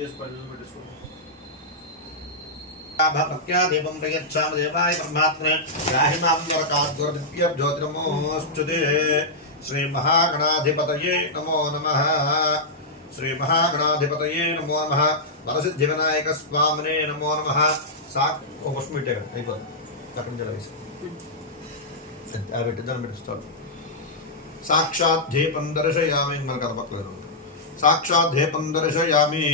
చేసి పని పెట్టేసుకోండి భక్త్యాదీపం ప్రయచ్ఛామ దేవాయ పరమాత్మనే రాహిమాం వరకాద్వరదివ్య జ్యోతిర్మోస్తుతే శ్రీ మహాగణాధిపతయే నమో నమః శ్రీ మహాగణాధిపతయే నమో నమః వరసిద్ధి వినాయక స్వామినే నమో నమః సాక్ ఓ పుష్పం పెట్టే కదా అయిపోతుంది అక్కడ నుంచి వేసి పెట్టిద్దాను పెట్టిస్తాను సాక్షాత్ దీపం साक्षाद्धेपं दर्शयामि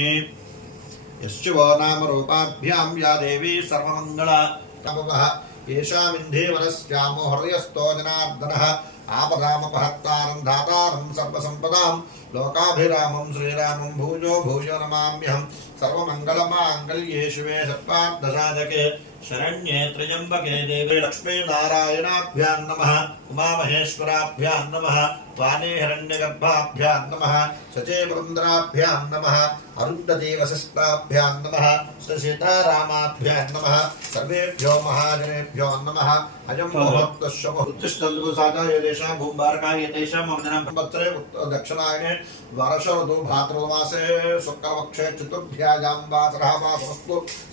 यश्च नाम रूपाभ्यां या देवी सर्वमङ्गला। तमुकः येषामिन्धेवरस्यामो हृदयस्थो जनार्दनः। आपदामपहत्तारं धातारं सर्वसम्पदां। लोकाभिरामं श्रीरामं भूजो भूयो नमाम्यहं। सर्वमङ्गलमाङ्गल्ये शिवे सत्पादशाजके शरण्ये त्र्यम्बके देवे लक्ष्मीनारायणाभ्यां नमः। उमामहेश्वराभ्यां नमः। वाणीहरण्यगर्भाभ्यां नमः सचेवरुन्द्राभ्यां नमः अरुन्ददेवशिष्टाभ्यां नमः सीतारामाभ्यां नमः सर्वेभ्यो महाजनेभ्यो नमः। अयं मुहूर्तश्वमुत्तिष्ठन्तुसाचा ये तेषां भूम्बारकाः भाद्रमासे चतुर्भ्याजां वासरः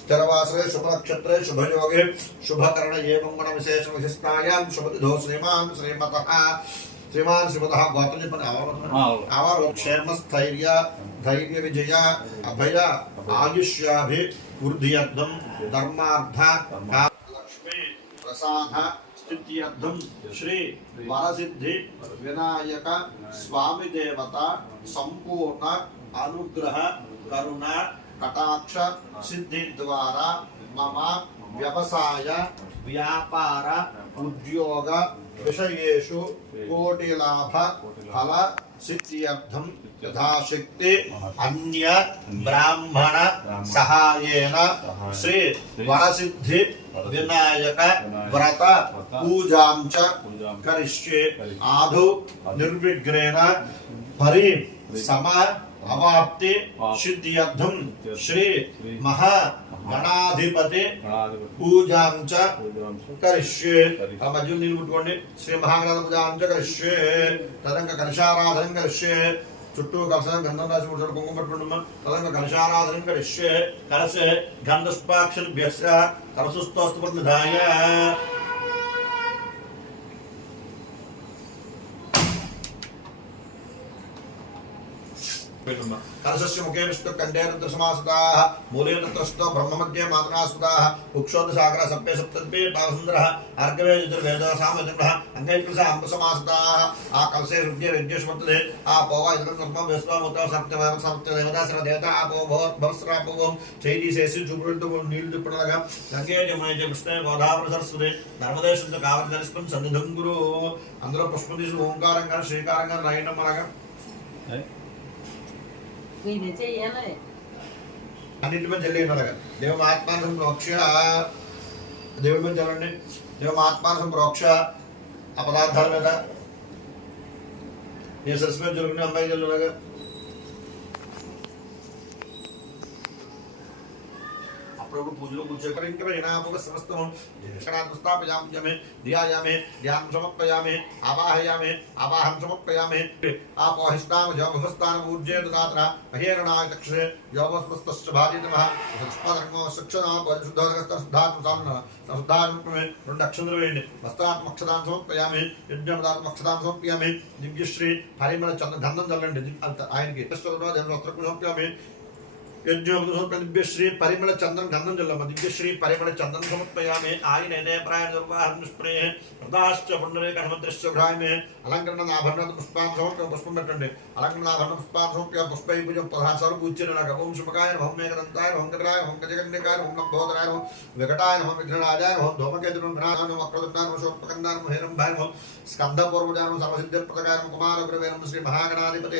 स्थिरवासरे शुभनक्षत्रे शुभयोगे शुभकर्ण एवं गुणविशेषविशिष्टायां शुभदो श्रीमान् श्रीमतः श्रीमान् श्रीमतः गौतम जी पण आवाज़ धैर्य विजय अभय आयुष्याभिवृद्ध्यर्थं धर्मार्थ लक्ष्मी प्रसाद श्री वरसिद्धि विनायक स्वामी देवता संपूर्ण अनुग्रह करुणा कटाक्ष सिद्धि द्वारा मम व्यवसाय व्यापार उद्योग विषयेषु कोटिलाभ फल सिद्ध्यर्थं यथाशक्ति अन्य ब्राह्मण सहायेन श्री वरसिद्धि विनायक व्रत पूजां च करिष्ये। आदौ निर्विघ्नेन परि सम अवाप्ति सिद्ध्यर्थं श्री महागणाधिपति మణాధిపతి పూజాంచ కరిష్యే. ఆ మధ్యలో నీళ్ళు పుట్టుకోండి శ్రీ మహాగ్రథ పూజాంచ కరిష్యే. తదంక కలశారాధన కరిష్యే. చుట్టూ కలసం గంధం రాసి కూర్చొని కుంకుమ పెట్టుకుంటున్నాం తదంక కలశారాధన కరిష్యే. కలసే గంధస్పాక్షభ్యస్య కలసుస్తోస్తు నిధాయ కంఠే రుద్రసమాసుతాః మూలే రుద్రస్తో బ్రహ్మ మధ్యే మాతనాసుతాః ఉక్షోద సాగర సప్తే సప్తద్భే పావసుందరः అర్గవే యుధుర్వేద సామజనః అంగైకృస అంబసమాసుతాః ఆ కలశే రుద్య విద్యేష్మత్తదే ఆ పోవ ఇదం కర్మ విశ్వముత సప్తమ సప్త దేవతా సర్వ దేవత ఆ పో భవ భవస్రాపవం చైది శేషి చూపుడు నీళ్ళు తిప్పడగా గంగే జమునే జ కృష్ణ గోదావరి సరస్వతి నర్మదే శుద్ధ కావలి కలిసిపోయి సన్నిధం గురు. అందరూ పుష్పం తీసి ఓంకారంగా శ్రీకారంగా రాయడం అలాగా? ఇది చెయ్యాలి అన్నింటి మీద చల్లి అలాగా దేవ ప్రోక్ష దేవుడి మీద చల్లండి దేవ ఆత్మానం ప్రోక్ష ఆ పదార్థాల మీద నేను సరస్సు మీద అమ్మాయి చల్లలాగా అప్పుడప్పుడు పూజలో కూర్చోకరింకరేణాపక సమస్తము స్థాపయామ్యమే ధ్యాయామే ధ్యానం సమర్పయామే ఆవాహయామే ఆవాహం సమర్పయామే ఆపోహిష్టామ జోమస్థానం ఊర్జే దాత్ర మహేరణాయ చక్షే యోమస్మస్తస్య భారీ నమః సత్స్పదర్మో శిక్షణ పరిశుద్ధోదగస్త శుద్ధాత్మ సామన శుద్ధాత్మమే రెండు అక్షంతలు వేయండి వస్త్రాత్మక్షదాన్ని సమర్పయామి యజ్ఞమదాత్మక్షదాన్ని సమర్పయామి దివ్యశ్రీ పరిమళ చంద్ర గంధం చల్లండి అంత ఆయనకి వస్త్రం సమర్పయామి యజ్ఞోపశ్రీ పరిమళ చందనం గంధం చల్లమ్మ దివ్యశ్రీ పరిమళ చందనం సమర్పయామి ఆయననే ప్రాయ నిర్వాహం స్ప్రే ప్రదాశ్చ పుండరే కర్మద్రశ్చ భ్రాయమే అలంకరణ ఆభరణ పుష్పాన్ని సమర్పణ పుష్పం పెట్టండి అలంకరణ ఆభరణ పుష్పాన్ని సమర్పయ పుష్పై పూజ పదహారు సార్లు పూజ్యను నాకు ఓం శుభకాయ ఓం మేఘదంతాయ ఓం కరాయ ఓం గజగండికాయ ఓం నంబోదరాయ ఓం వికటాయ ఓం విఘ్నరాజాయ ఓం ధూమకేతురం ఘ్నానం వక్రదుండానం శోత్పకందానం హేరంభాయ ఓం స్కంధపూర్వజానం సర్వసిద్ధిప్రదకారం కుమారగ్రవేణం శ్రీ మహాగణాధిపతి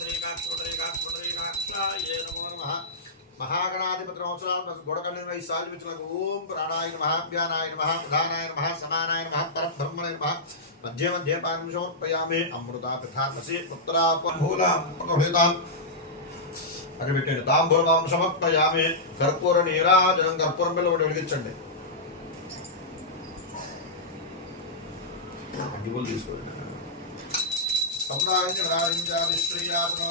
పునరేకాక్ష నమో నమ మహాగణాధిపతి నమస్కారం గొడకన్ని వైశాల్యమిచ్చులకు ఓం ప్రాణాయ నమః వ్యానాయ ప్రధానాయ నమః సమానాయ నమః పరబ్రహ్మణాయ నమః మధ్య మధ్య పాదం అమృత పిఠామసి పుత్రాపూలాం తాంబూలం సమర్పయామి కర్పూర నీరాజనం కర్పూరం బిల్ల ఒకటి వెలిగించండి తీసుకోండి సమ్రాజ్యరాజించామి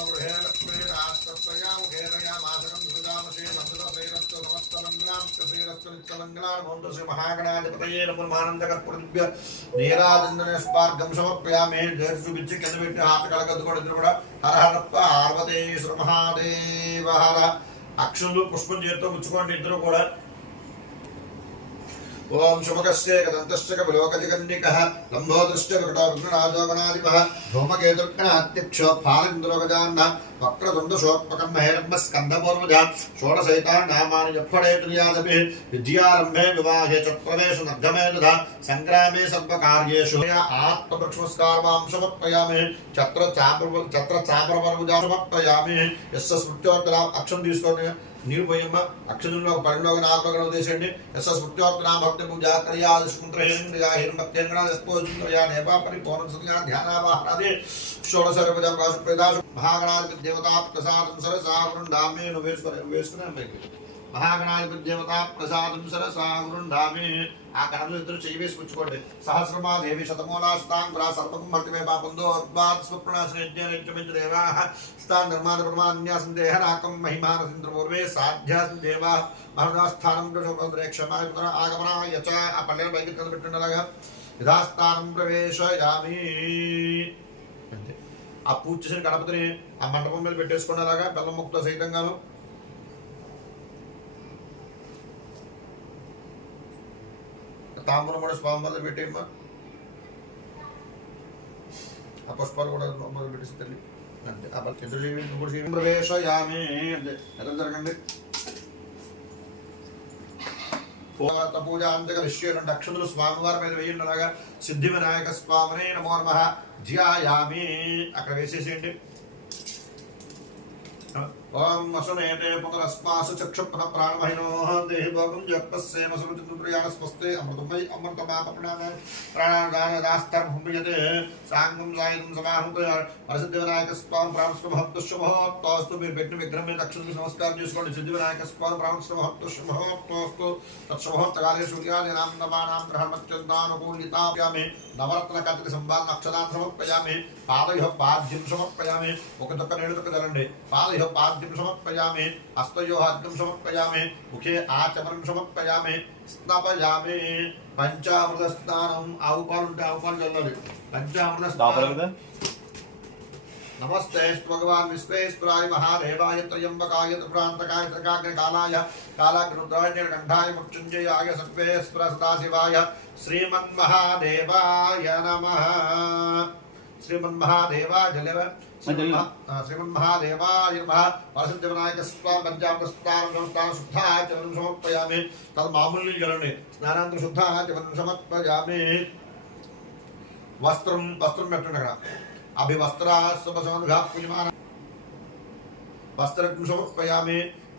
గృహే లక్ష్మీ రాష్ట్రత్వయా ముఖేరయా మాసకం సుధామసే మందుల శ్రీరస్తు మహాగణాధిపతయే నమో ఆనంద స్పార్గం సమర్పయామి జేరు చూపించి కింద పెట్టి హాత కలగద్దుకోవడం కూడా మహాదేవ హర అక్షులు పుష్పం చేతితో ముచ్చుకోండి ఇద్దరు కూడా ఓం శుభకస్య కదంతశ్చ కపిలోకజగన్నికః లంబోదృశ్చ వికటో విఘ్నరాజోగణాధిపः ధూమకేతుర్గణాధ్యక్షో ఫాలింద్రోగజాన్న వక్రతుండశోత్పకం హేరంబ స్కంధపూర్వజ షోడశైతాన్నామాని జప్పడేతుర్యాదపి విద్యారంభే వివాహే చ ప్రవేశ నర్గమే తథా సంగ్రామే సర్వకార్యేషు. ఆత్మవృక్షమస్కారమాం చత్ర ఛత్ర చాపర ఛత్ర చాపరపరభుజా సమర్పయామి యస్య స్మృత్యోత్తర అక్షం తీసుకొని నీరు పోయమ్మ. అక్షరంలో ఒక పన్నెండవ నాలుగు ఉద్దేశండి ఎస్ఎస్ స్మృత్యోత్తరా భక్తి పూజా క్రియా దుష్మంత్రయా హిరణ్మత్యేంద్ర యస్పోచుంద్రయా నేపా సంజ్ఞా ధ్యానావాహనాది షోడశరభజం రాజు ప్రదాసు మహాగణాధిపతి దేవతా ప్రసాదం సరసా వృండామి నువ్వు వేసుకుని వేసుకునే వేసుకుని అమ్మాయికి మహాగణాధిపతి దేవత ప్రసాదం సరసా గృంధామి ఆ కణంలో ఇద్దరు చెయ్యి వేసి పుచ్చుకోండి. సహస్రమా దేవి శతమూలాస్తాంగ్రా సర్వం భర్తిమే పాపందో అద్వాత్ స్వప్నాశ్రయజ్ఞ దేవా స్థాన్ నిర్మాణ ప్రమాన్యాసం దేహనాకం మహిమానసింద్రపూర్వే సాధ్యాసం దేవా. మహదాస్థానం ప్రచోపంద్రే క్షమాయ ఆగమనాయ చ. ఆ పల్లెలు బయటికి కింద పెట్టండి యథాస్థానం ప్రవేశయామి. అంతే. ఆ పూజ చేసిన గణపతిని ఆ మండపం మీద పెట్టేసుకున్నలాగా అలాగా? బెల్లం సహితంగాను. తాంబూలం కూడా స్వామి మొదలు పెట్టేయమ్మా. ఆ పుష్పాలు కూడా మొదలు పెట్టేసి తల్లి. అంతే. ఆ నువ్వు కూడా చేయండి ప్రవేశయామి అంతే. ఎలా జరగండి? పూజ అక్షతులు స్వామివారి మీద వేయండి. అలాగా సిద్ధి వినాయక స్వామినే నమో నమ. ధ్యాయామి. అక్కడ వేసేసేయండి. ఓం వసునేతే పునరస్మాసు చక్షుప్న ప్రాణమహినో దేహి భోగం జపస్సేమ సురుచిత్రయాణ స్వస్తే అమృతమై అమృతమాపణాన ప్రాణాదాస్తాం హుమ్యతే సాంగం సాయుధం సమాహుత వరసిద్ధి వినాయక స్వామి ప్రాణస్వ మహత్వ శుభోత్తోస్తు మీరు పెట్టిన విగ్రహం మీద అక్షతులు నమస్కారం చేసుకోండి. సిద్ధి వినాయక స్వామి ప్రాణస్వ మహత్వ శుభోత్తోస్తు తత్శుభోత్తకాలే సూర్యాది నామనమానాం గ్రహణమత్యంతానుకూలితాప్యామి నవరత్న అక్షరాన్ని సమర్పయామి. పాద్యం సమర్పయామి ఒక నేడు పాద్యం సమర్పయామి హస్తయో అర్ఘ్యం సమర్పయామి ముఖే ఆచమనం సమర్పయామి స్నపయామి పంచామృత స్నానం ఆవు పాలు ఉంటే ఆవు పాలు చల్లాలి పంచామృత లోపల స్నానం కదా నమస్తే భగవాన్ విశ్వేశ్వరాయ మహాదేవాయ త్రయంబకాయ త్రిప్రాంతకాయ త్రికాగ్ని కాలాయ కాలాగ్రుద్రాయ కంఠాయ మృత్యుంజయాయ సర్వేశ్వర సదాశివాయ శ్రీమన్మహాదేవాయ నమ శ్రీమన్మహాదేవాయ వరసిద్ధి వినాయక స్వామి పంచామృత సంస్థానం శుద్ధాచరణం సమర్పయామి. తద్ మామూలు జలండి స్నానాంతర సమర్పయామి. వస్త్రం వస్త్రం పెట్టండి అక్కడ. అభివస్త్రాస్వపసమనుగా పూజమాన వస్త్రగ్ం సమర్పయామి.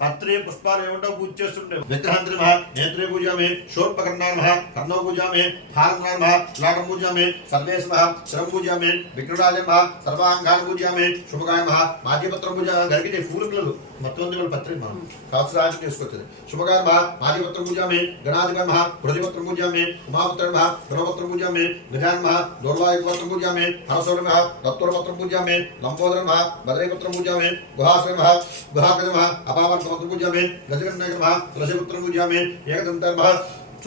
ఆభరణార్థం పుష్పాలు ఏమిటో పూజ చేస్తుండే విగ్రహాంతి మహా నేత్రే పూజామే షోర్పకర్ణాయ మహా కర్ణో పూజామే భారంగాయ మహా లాటం పూజామే సర్వేశ మహా శిరం పూజామే విక్రుడాలయ మహా సర్వాంగాన పూజామే శుభకాయ మహా మాజీపత్రం పూజ గరిగితే పూలు పిల్లలు. మొత్తం మంది వాళ్ళు పత్రి మనం సంవత్సరానికి తీసుకొచ్చింది. శుభగాయ మహా మాజీపత్రం పూజామే గణాధిపతి మహా హృదయపత్రం పూజామే ఉమాపత్రం మహా గృహపత్రం పూజామే గజాన్ మహా దౌర్వాయుపత్రం పూజామే హరసోడ మహా దత్తూరపత్రం పూజామే లంబోదర మహా బదరీపత్రం పూజామే గుహాశ్రయ మహా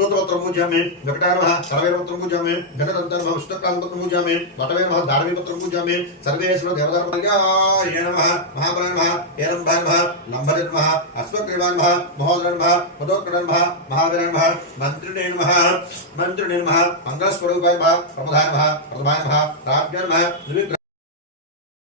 మహా సూత్రపత్రం పూజామి వెంకటాయ నమ సర్వేపత్రం పూజామి గణదంత నమ విష్ణుకాంతపత్రం పూజామి వటవే నమ దానవీపత్రం పూజామి సర్వేశ్వర దేవతాయ నమ మహాప్రాయ నమ ఏరంభాయ నమ లంబరి నమ అశ్వక్రీవాయ నమ మహోదర నమ మధోత్కర నమ మహావీర నమ మంత్రిణే నమ మంత్రిణే నమ